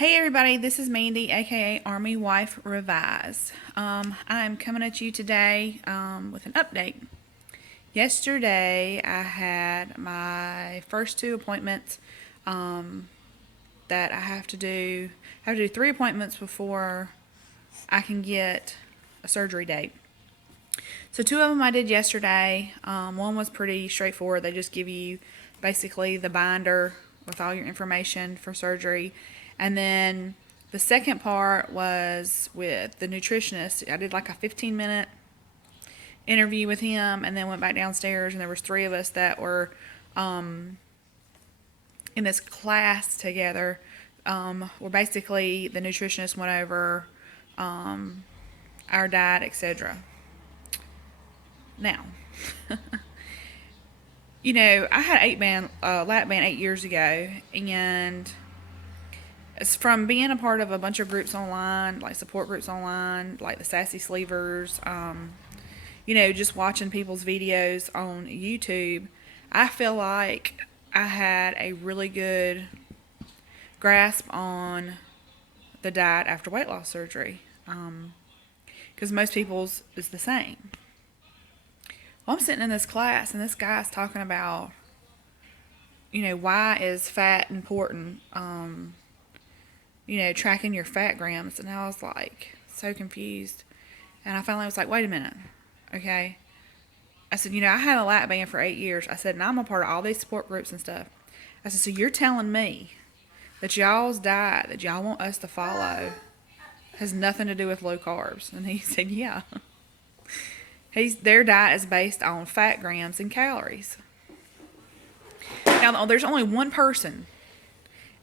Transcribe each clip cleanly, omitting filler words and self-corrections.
Hey everybody, this is Mandy, aka Army Wife Revised. I'm coming at you today with an update. Yesterday I had my first two appointments that I have to do. I have to do 3 appointments before I can get a surgery date. So 2 of them I did yesterday. One was pretty straightforward. They just give you basically the binder with all your information for surgery. And then the second part was with the nutritionist. I did like a 15-minute interview with him and then went back downstairs, and there was 3 of us that were in this class together. Where basically the nutritionist went over our diet, etc. Now, I had 8-band lap band 8 years ago, and it's from being a part of a bunch of groups online, like support groups online, like the Sassy Sleevers, just watching people's videos on YouTube. I feel like I had a really good grasp on the diet after weight loss surgery, because most people's is the same. Well, I'm sitting in this class, and this guy's talking about, why is fat important? Tracking your fat grams. And I was like, so confused. And I finally was like, wait a minute. Okay. I said, I had a lap band for 8 years. I said, and I'm a part of all these support groups and stuff. I said, so you're telling me that y'all's diet that y'all want us to follow has nothing to do with low carbs? And he said, yeah. Their diet is based on fat grams and calories. Now, there's only one person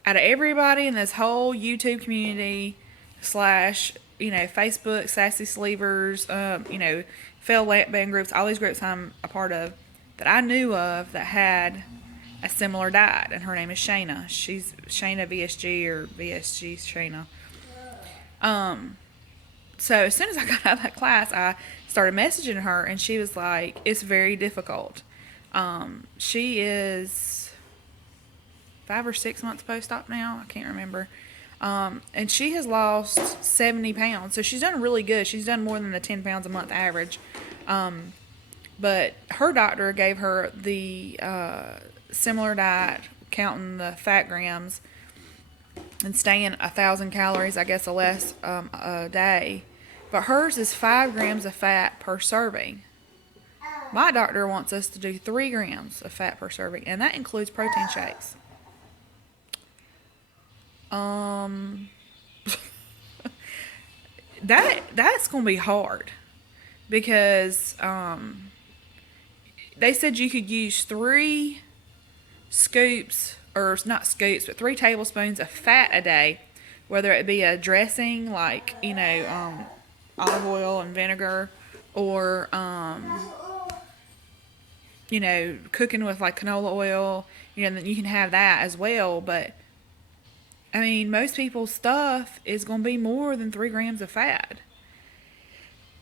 out of everybody in this whole YouTube community / Facebook, Sassy Sleevers, failed lap band groups, all these groups I'm a part of, that I knew of that had a similar diet, and her name is Shayna. She's Shayna VSG or VSG Shayna. So as soon as I got out of that class, I started messaging her, and she was like, it's very difficult. She is 5 or 6 months post-op now. I can't remember. And she has lost 70 pounds. So she's done really good. She's done more than the 10 pounds a month average. But her doctor gave her the similar diet, counting the fat grams and staying 1,000 calories, I guess, or less a day. But hers is 5 grams of fat per serving. My doctor wants us to do 3 grams of fat per serving, and that includes protein shakes. That's gonna be hard, because they said you could use 3 scoops, or not scoops, but 3 tablespoons of fat a day, whether it be a dressing like olive oil and vinegar, or cooking with like canola oil. Then you can have that as well. But I mean, most people's stuff is going to be more than 3 grams of fat.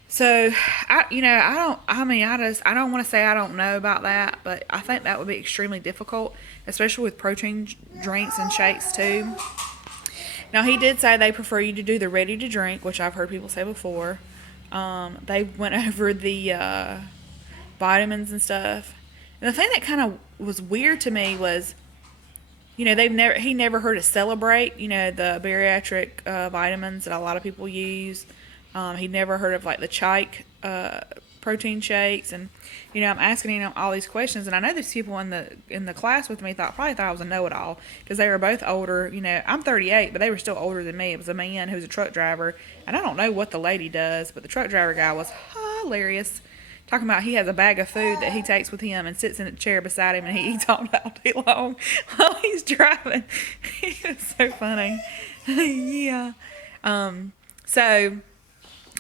So, I don't want to say I don't know about that, but I think that would be extremely difficult, especially with protein drinks and shakes too. Now, he did say they prefer you to do the ready to drink, which I've heard people say before. They went over the vitamins and stuff. And the thing that kind of was weird to me was, he never heard of Celebrate, the bariatric vitamins that a lot of people use. He'd never heard of like the Chike protein shakes, and I'm asking him all these questions, and I know these people in the class with me probably thought I was a know-it-all, because they were both older. I'm 38, but they were still older than me. It was a man who was a truck driver, and I don't know what the lady does, but the truck driver guy was hilarious. Talking about he has a bag of food that he takes with him and sits in a chair beside him, and he eats all day long while he's driving. It's so funny. Yeah. So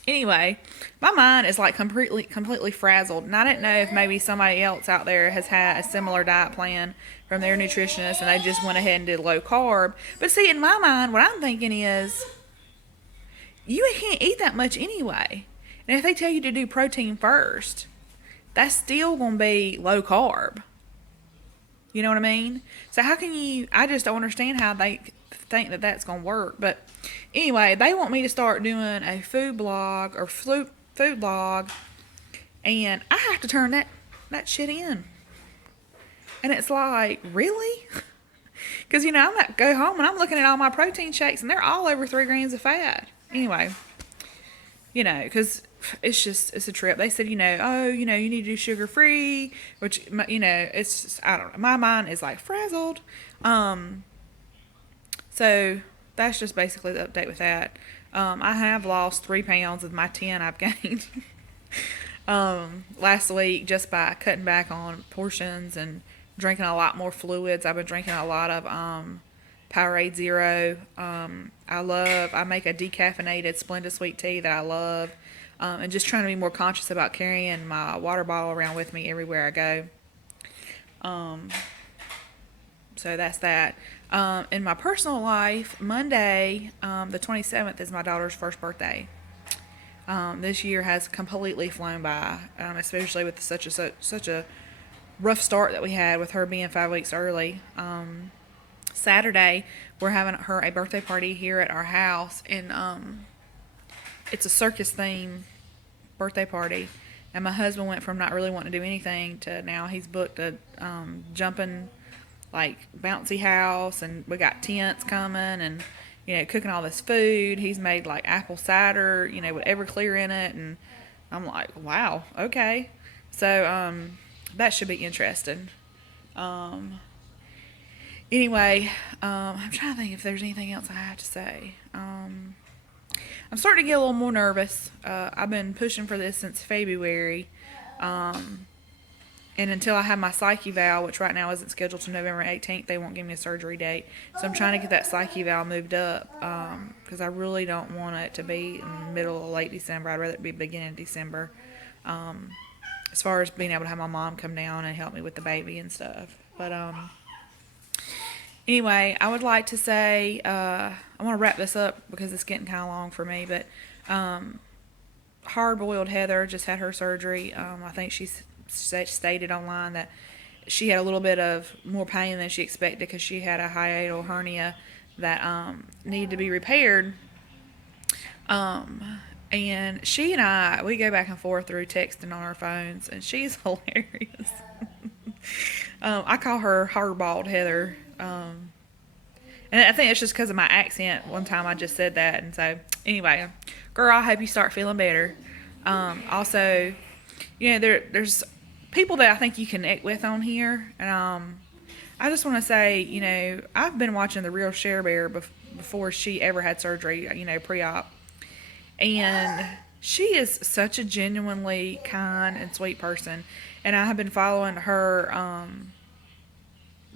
anyway, my mind is like completely frazzled, and I didn't know if maybe somebody else out there has had a similar diet plan from their nutritionist, and they just went ahead and did low carb. But see, in my mind, what I'm thinking is, you can't eat that much anyway. And if they tell you to do protein first, that's still going to be low carb. You know what I mean? So how can you, I just don't understand how they think that that's going to work. But anyway, they want me to start doing a food blog or food blog, and I have to turn that shit in. And it's like, really? Because, you know, go home and I'm looking at all my protein shakes and they're all over 3 grams of fat. Anyway, you know, because it's a trip. They said, you know, oh, you know, you need to do sugar free, which, you know, it's just, I don't know. My mind is like frazzled. So that's just basically the update with that. I have lost 3 pounds of my 10 I've gained last week just by cutting back on portions and drinking a lot more fluids. I've been drinking a lot of Powerade Zero. I make a decaffeinated Splenda sweet tea that I love, and just trying to be more conscious about carrying my water bottle around with me everywhere I go. So that's that. In my personal life, Monday, the 27th, is my daughter's first birthday. This year has completely flown by, especially with such a rough start that we had with her being 5 weeks early. Saturday, we're having her a birthday party here at our house, and it's a circus theme birthday party. And my husband went from not really wanting to do anything to now he's booked a jumping, like, bouncy house, and we got tents coming, and, you know, cooking all this food. He's made like apple cider, you know, with Everclear in it, and I'm like, wow, okay. So that should be interesting. Anyway, I'm trying to think if there's anything else I have to say. I'm starting to get a little more nervous. I've been pushing for this since February. And until I have my psyche eval, which right now isn't scheduled to November 18th, they won't give me a surgery date. So I'm trying to get that psyche eval moved up, because I really don't want it to be in the middle or late December. I'd rather it be beginning of December. As far as being able to have my mom come down and help me with the baby and stuff. But anyway, I would like to say, I want to wrap this up because it's getting kind of long for me, but Hardballed Heather just had her surgery. I think she's stated online that she had a little bit of more pain than she expected because she had a hiatal hernia that needed to be repaired. And she and I, we go back and forth through texting on our phones, and she's hilarious. I call her Hardballed Heather. And I think it's just because of my accent. One time I just said that. And so, anyway, girl, I hope you start feeling better. Also, you know, there's people that I think you connect with on here. And I just want to say, you know, I've been watching the real Shearbear before she ever had surgery, you know, pre-op. And she is such a genuinely kind and sweet person. And I have been following her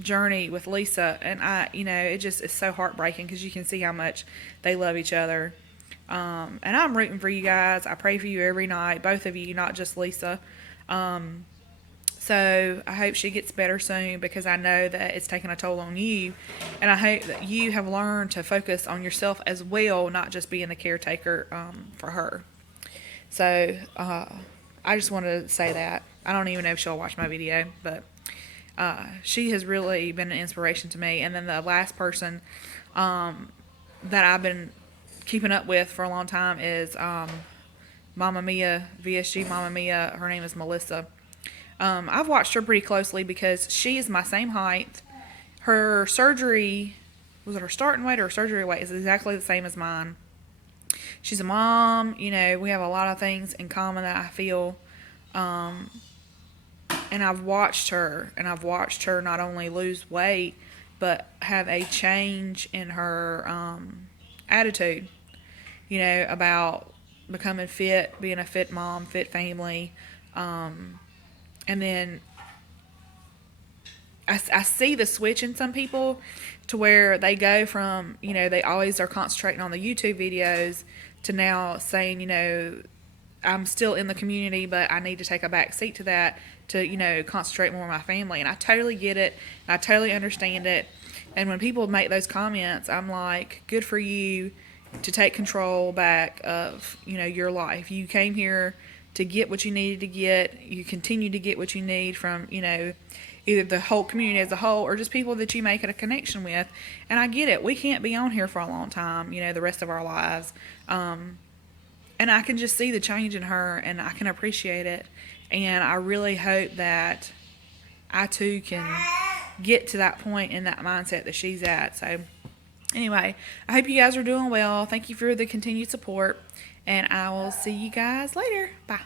journey with Lisa. And you know, it just is so heartbreaking because you can see how much they love each other. And I'm rooting for you guys. I pray for you every night, both of you, not just Lisa. So I hope she gets better soon because I know that it's taking a toll on you. And I hope that you have learned to focus on yourself as well, not just being the caretaker for her. So I just wanted to say that. I don't even know if she'll watch my video, but she has really been an inspiration to me. And then the last person that I've been keeping up with for a long time is MammaMia, VSG MammaMia. Her name is Melissa. I've watched her pretty closely because she is my same height. Her surgery, was it her starting weight or her surgery weight, is exactly the same as mine. She's a mom. You know, we have a lot of things in common that I feel. And I've watched her not only lose weight, but have a change in her attitude, you know, about becoming fit, being a fit mom, fit family. And then I see the switch in some people to where they go from, you know, they always are concentrating on the YouTube videos to now saying, you know, I'm still in the community, but I need to take a back seat to that to, you know, concentrate more on my family. And I totally get it. I totally understand it. And when people make those comments, I'm like, good for you to take control back of, you know, your life. You came here to get what you needed to get. You continue to get what you need from, you know, either the whole community as a whole or just people that you make a connection with. And I get it. We can't be on here for a long time, the rest of our lives. And I can just see the change in her, and I can appreciate it. And I really hope that I too can get to that point in that mindset that she's at. So anyway, I hope you guys are doing well. Thank you for the continued support, and I will see you guys later. Bye.